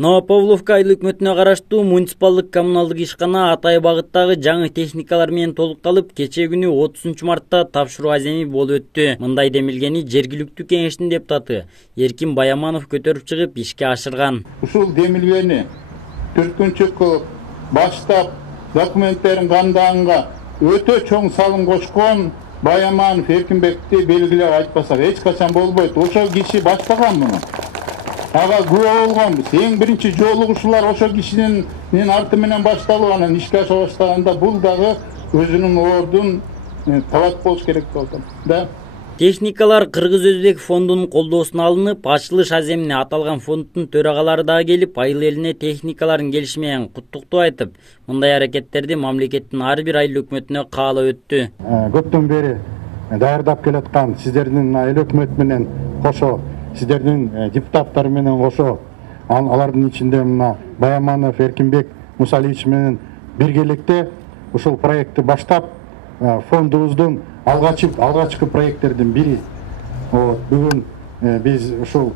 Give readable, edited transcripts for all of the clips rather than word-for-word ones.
Новопавловка айыл өкмөтүнө караштуу муниципалдык коммуналдык ишкана Атай багыттагы жаңы техникалар менен толукталып, кечээ күнү 30 мартта тапшыруу аземи болуп өттү. Мындай демилгени жергиликтүү кеңештин депутаты Эркин Баяманов көтөрүп чыгып ишке ашырган. Ушул демилгени түрткүнчүк кылып, баштап документтерин кандыганга өтө чоң салым кошкон Баяманов Эркинбекти белгилеп айтпасак эч качан болбойт. Ошол киши баштаган муну. Ага күбө болгонбуз. Эң биринчи жолугушуулар ошо кишинин арты менен башталып, анан ишке аша баштаганда бул дагы өзүнүн ордун талап болуш керек болду. Да. Техникалар Кыргыз-Өзбек фондунун колдоосуна алынып, ачылыш аземине аталган фонддун төрагалары дагы келип, айыл элине техникалардын келиши менен куттуктоо айтып, мындай аракеттерди мамлекеттин ар бир айыл өкмөтүнө каалап өттү. Көптөн бери даярдап келаткан сиздердин айыл өкмөт менен кошо, сиздердин депутаттар менен кошо, алардын ичинде мына Баяманов Эркинбек Мусалиевич менен биргеликте ушул проектти баштап, фондубуздун алгачкы проекттердин бири. Бүгүн биз ушул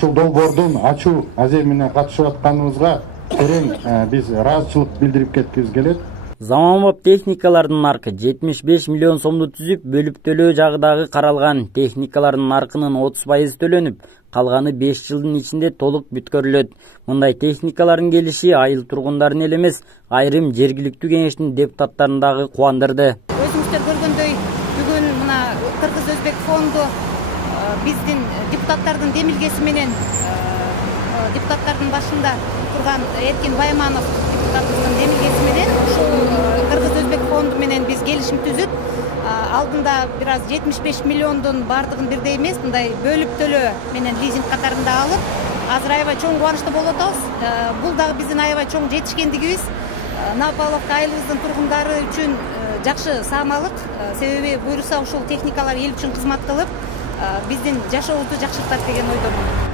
долбоордун ачуу аземине катышып атканыбызга терең биз ыраазычылык билдирип кеткибиз келет. Заманбап техникалардын наркы 75 миллион сомду түзүп, бөлүп төлөө жагы дагы каралган. Техникалардын наркынын 30% төлөнүп, калганы 5 жылдын ичинде толук бүткөрүлөт. Мындай техникалардын келиши айыл тургундарын эле эмес, айрым жергиликтүү кеңештин депутаттарын дагы кубандырды. Өзүңүздөр көргөндөй, бүгүн мына Кыргыз-Өзбек фонду биздин депутаттардын демилгеси менен депутаттардын башында турган Эркин Баяманов депутатыбыздын демилгеси менен Кыргыз-Өзбек фонду менен биз келишим түзүп, алдында бир аз 75 миллиондун бардыгын бирдей эмес, мындай бөлүп төлөө менен лизинг катарында алып, азыр аябай чоң кубанычта болуп атабыз. Бул дагы биздин аябай чоң жетишкендигибиз. Новопавловка айылыбыздын тургундары үчүн жакшы саамалык, себеби буюрса ушул техникалар эл үчүн кызмат кылып, биздин жашообузду жакшыртат деген ойдомун.